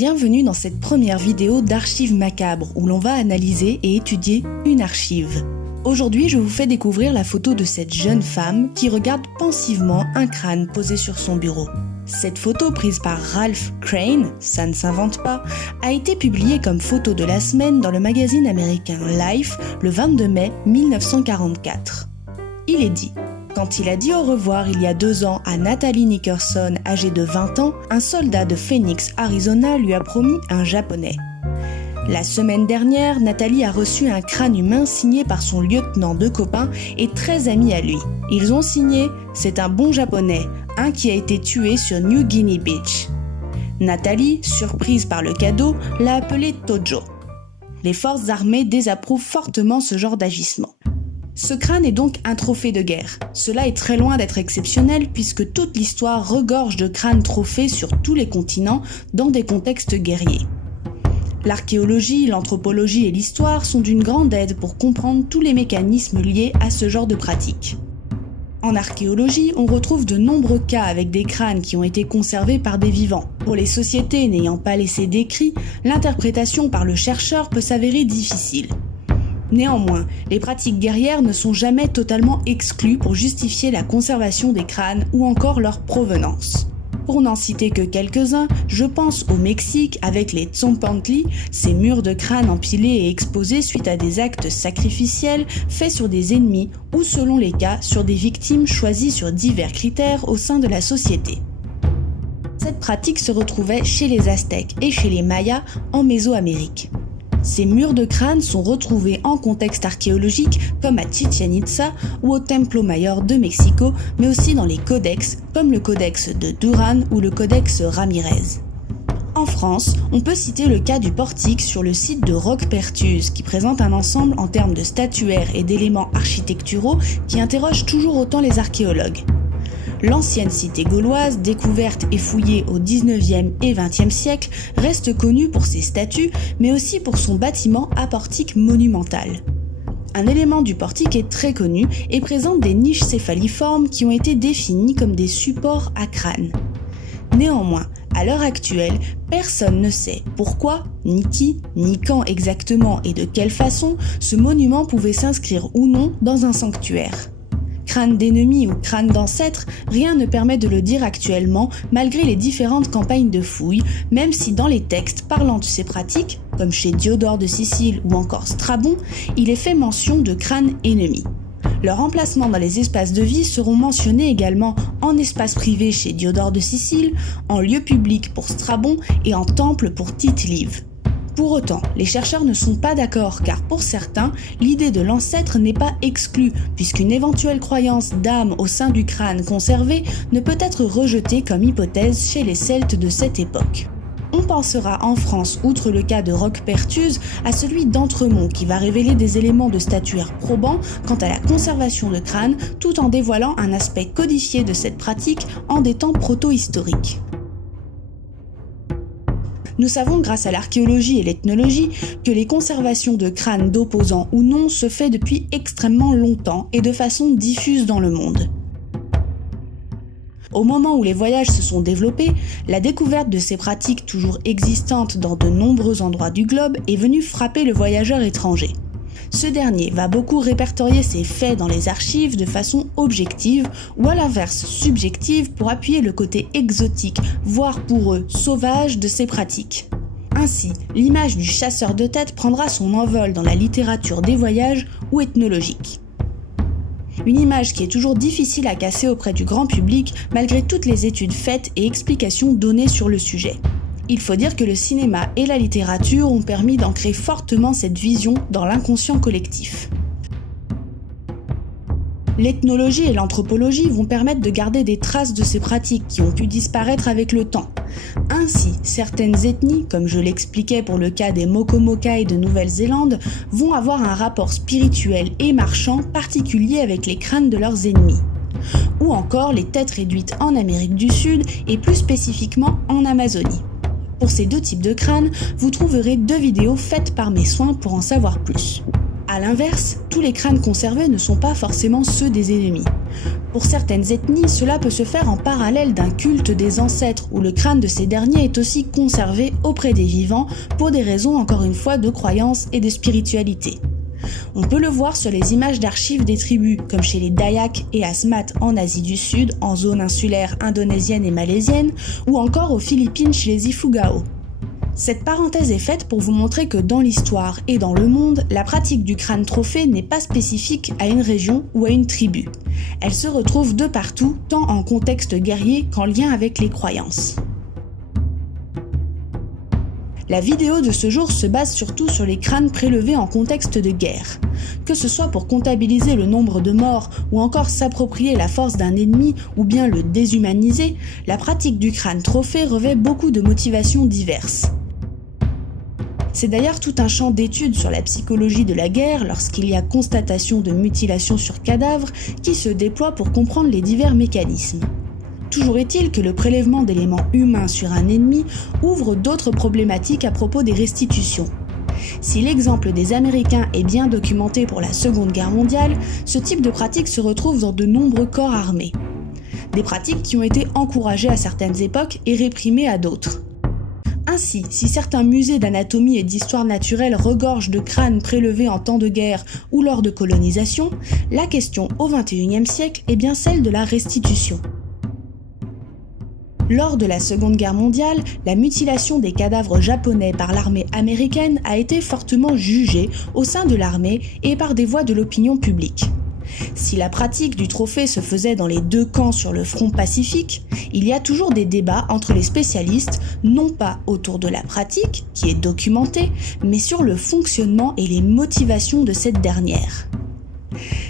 Bienvenue dans cette première vidéo d'Archives Macabres où l'on va analyser et étudier une archive. Aujourd'hui, je vous fais découvrir la photo de cette jeune femme qui regarde pensivement un crâne posé sur son bureau. Cette photo prise par Ralph Crane, ça ne s'invente pas, a été publiée comme photo de la semaine dans le magazine américain Life le 22 mai 1944. Il est dit: quand il a dit au revoir il y a 2 ans à Natalie Nickerson, âgée de 20 ans, un soldat de Phoenix, Arizona, lui a promis un japonais. La semaine dernière, Nathalie a reçu un crâne humain signé par son lieutenant de copain et très ami à lui. Ils ont signé « C'est un bon japonais, un qui a été tué sur New Guinea Beach ». Nathalie, surprise par le cadeau, l'a appelé Tojo. Les forces armées désapprouvent fortement ce genre d'agissement. Ce crâne est donc un trophée de guerre. Cela est très loin d'être exceptionnel puisque toute l'histoire regorge de crânes trophées sur tous les continents dans des contextes guerriers. L'archéologie, l'anthropologie et l'histoire sont d'une grande aide pour comprendre tous les mécanismes liés à ce genre de pratique. En archéologie, on retrouve de nombreux cas avec des crânes qui ont été conservés par des vivants. Pour les sociétés n'ayant pas laissé d'écrit, l'interprétation par le chercheur peut s'avérer difficile. Néanmoins, les pratiques guerrières ne sont jamais totalement exclues pour justifier la conservation des crânes ou encore leur provenance. Pour n'en citer que quelques-uns, je pense au Mexique avec les tzompantli, ces murs de crânes empilés et exposés suite à des actes sacrificiels faits sur des ennemis ou selon les cas sur des victimes choisies sur divers critères au sein de la société. Cette pratique se retrouvait chez les Aztèques et chez les Mayas en Mésoamérique. Ces murs de crâne sont retrouvés en contexte archéologique comme à Chichén Itzá ou au Templo Mayor de Mexico, mais aussi dans les codex comme le codex de Durán ou le codex Ramirez. En France, on peut citer le cas du portique sur le site de Roquepertuse qui présente un ensemble en termes de statuaire et d'éléments architecturaux qui interroge toujours autant les archéologues. L'ancienne cité gauloise, découverte et fouillée au XIXe et XXe siècle, reste connue pour ses statues, mais aussi pour son bâtiment à portique monumental. Un élément du portique est très connu et présente des niches céphaliformes qui ont été définies comme des supports à crâne. Néanmoins, à l'heure actuelle, personne ne sait pourquoi, ni qui, ni quand exactement et de quelle façon ce monument pouvait s'inscrire ou non dans un sanctuaire. Crâne d'ennemis ou crâne d'ancêtres, rien ne permet de le dire actuellement malgré les différentes campagnes de fouilles, même si dans les textes parlant de ces pratiques, comme chez Diodore de Sicile ou encore Strabon, il est fait mention de crânes ennemis. Leurs emplacements dans les espaces de vie seront mentionnés également en espace privé chez Diodore de Sicile, en lieu public pour Strabon et en temple pour Tite-Live. Pour autant, les chercheurs ne sont pas d'accord car pour certains, l'idée de l'ancêtre n'est pas exclue puisqu'une éventuelle croyance d'âme au sein du crâne conservé ne peut être rejetée comme hypothèse chez les Celtes de cette époque. On pensera en France, outre le cas de Roquepertuse, à celui d'Entremont qui va révéler des éléments de statuaire probants quant à la conservation de crânes tout en dévoilant un aspect codifié de cette pratique en des temps proto-historiques. Nous savons grâce à l'archéologie et l'ethnologie que les conservations de crânes d'opposants ou non se fait depuis extrêmement longtemps et de façon diffuse dans le monde. Au moment où les voyages se sont développés, la découverte de ces pratiques toujours existantes dans de nombreux endroits du globe est venue frapper le voyageur étranger. Ce dernier va beaucoup répertorier ces faits dans les archives de façon objective ou à l'inverse subjective pour appuyer le côté exotique, voire pour eux sauvage de ces pratiques. Ainsi, l'image du chasseur de tête prendra son envol dans la littérature des voyages ou ethnologique. Une image qui est toujours difficile à casser auprès du grand public malgré toutes les études faites et explications données sur le sujet. Il faut dire que le cinéma et la littérature ont permis d'ancrer fortement cette vision dans l'inconscient collectif. L'ethnologie et l'anthropologie vont permettre de garder des traces de ces pratiques qui ont pu disparaître avec le temps. Ainsi, certaines ethnies, comme je l'expliquais pour le cas des Mokomokai de Nouvelle-Zélande, vont avoir un rapport spirituel et marchand particulier avec les crânes de leurs ennemis. Ou encore les têtes réduites en Amérique du Sud et plus spécifiquement en Amazonie. Pour ces 2 types de crânes, vous trouverez 2 vidéos faites par mes soins pour en savoir plus. A l'inverse, tous les crânes conservés ne sont pas forcément ceux des ennemis. Pour certaines ethnies, cela peut se faire en parallèle d'un culte des ancêtres où le crâne de ces derniers est aussi conservé auprès des vivants pour des raisons encore une fois de croyance et de spiritualité. On peut le voir sur les images d'archives des tribus, comme chez les Dayak et Asmat en Asie du Sud, en zone insulaire indonésienne et malaisienne, ou encore aux Philippines chez les Ifugao. Cette parenthèse est faite pour vous montrer que dans l'histoire et dans le monde, la pratique du crâne trophée n'est pas spécifique à une région ou à une tribu. Elle se retrouve de partout, tant en contexte guerrier qu'en lien avec les croyances. La vidéo de ce jour se base surtout sur les crânes prélevés en contexte de guerre. Que ce soit pour comptabiliser le nombre de morts ou encore s'approprier la force d'un ennemi ou bien le déshumaniser, la pratique du crâne trophée revêt beaucoup de motivations diverses. C'est d'ailleurs tout un champ d'études sur la psychologie de la guerre lorsqu'il y a constatation de mutilations sur cadavres qui se déploie pour comprendre les divers mécanismes. Toujours est-il que le prélèvement d'éléments humains sur un ennemi ouvre d'autres problématiques à propos des restitutions. Si l'exemple des Américains est bien documenté pour la Seconde Guerre mondiale, ce type de pratique se retrouve dans de nombreux corps armés. Des pratiques qui ont été encouragées à certaines époques et réprimées à d'autres. Ainsi, si certains musées d'anatomie et d'histoire naturelle regorgent de crânes prélevés en temps de guerre ou lors de colonisation, la question au XXIe siècle est bien celle de la restitution. Lors de la Seconde Guerre mondiale, la mutilation des cadavres japonais par l'armée américaine a été fortement jugée au sein de l'armée et par des voix de l'opinion publique. Si la pratique du trophée se faisait dans les deux camps sur le front pacifique, il y a toujours des débats entre les spécialistes, non pas autour de la pratique, qui est documentée, mais sur le fonctionnement et les motivations de cette dernière.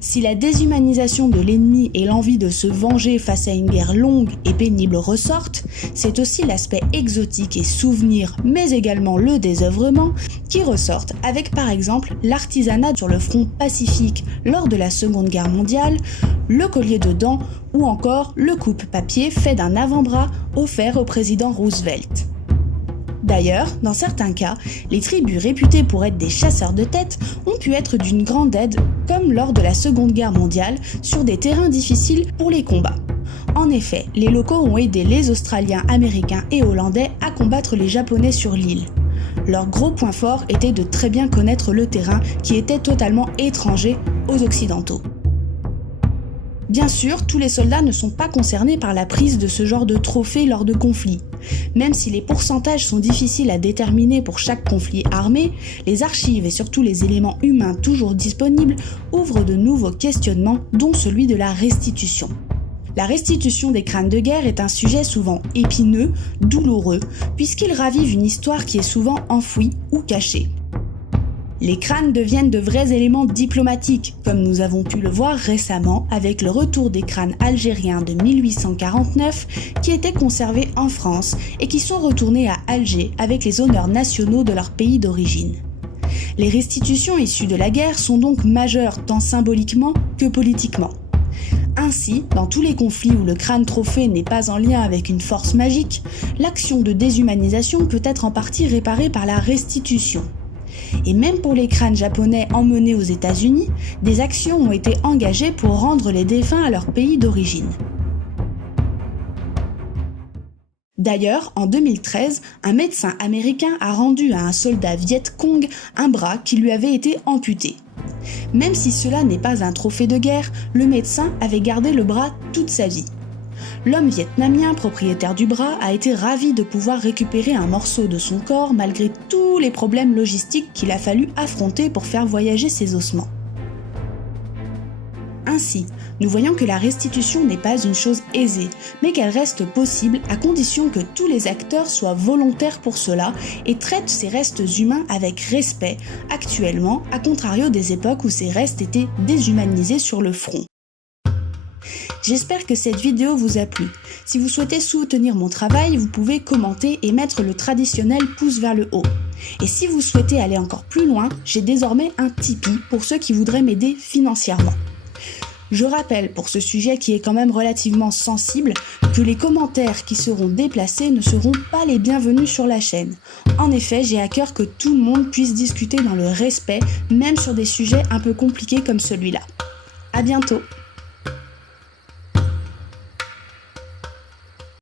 Si la déshumanisation de l'ennemi et l'envie de se venger face à une guerre longue et pénible ressortent, c'est aussi l'aspect exotique et souvenir, mais également le désœuvrement, qui ressortent avec par exemple l'artisanat sur le front pacifique lors de la Seconde Guerre mondiale, le collier de dents ou encore le coupe-papier fait d'un avant-bras offert au président Roosevelt. D'ailleurs, dans certains cas, les tribus réputées pour être des chasseurs de têtes ont pu être d'une grande aide, comme lors de la Seconde Guerre mondiale, sur des terrains difficiles pour les combats. En effet, les locaux ont aidé les Australiens, Américains et Hollandais à combattre les Japonais sur l'île. Leur gros point fort était de très bien connaître le terrain qui était totalement étranger aux Occidentaux. Bien sûr, tous les soldats ne sont pas concernés par la prise de ce genre de trophée lors de conflits. Même si les pourcentages sont difficiles à déterminer pour chaque conflit armé, les archives et surtout les éléments humains toujours disponibles ouvrent de nouveaux questionnements, dont celui de la restitution. La restitution des crânes de guerre est un sujet souvent épineux, douloureux, puisqu'il ravive une histoire qui est souvent enfouie ou cachée. Les crânes deviennent de vrais éléments diplomatiques, comme nous avons pu le voir récemment avec le retour des crânes algériens de 1849 qui étaient conservés en France et qui sont retournés à Alger avec les honneurs nationaux de leur pays d'origine. Les restitutions issues de la guerre sont donc majeures tant symboliquement que politiquement. Ainsi, dans tous les conflits où le crâne trophée n'est pas en lien avec une force magique, l'action de déshumanisation peut être en partie réparée par la restitution. Et même pour les crânes japonais emmenés aux États-Unis, des actions ont été engagées pour rendre les défunts à leur pays d'origine. D'ailleurs, en 2013, un médecin américain a rendu à un soldat Viet Cong un bras qui lui avait été amputé. Même si cela n'est pas un trophée de guerre, le médecin avait gardé le bras toute sa vie. L'homme vietnamien propriétaire du bras a été ravi de pouvoir récupérer un morceau de son corps malgré tous les problèmes logistiques qu'il a fallu affronter pour faire voyager ses ossements. Ainsi, nous voyons que la restitution n'est pas une chose aisée, mais qu'elle reste possible à condition que tous les acteurs soient volontaires pour cela et traitent ces restes humains avec respect, actuellement, à contrario des époques où ces restes étaient déshumanisés sur le front. J'espère que cette vidéo vous a plu. Si vous souhaitez soutenir mon travail, vous pouvez commenter et mettre le traditionnel pouce vers le haut. Et si vous souhaitez aller encore plus loin, j'ai désormais un Tipeee pour ceux qui voudraient m'aider financièrement. Je rappelle, pour ce sujet qui est quand même relativement sensible, que les commentaires qui seront déplacés ne seront pas les bienvenus sur la chaîne. En effet, j'ai à cœur que tout le monde puisse discuter dans le respect, même sur des sujets un peu compliqués comme celui-là. À bientôt!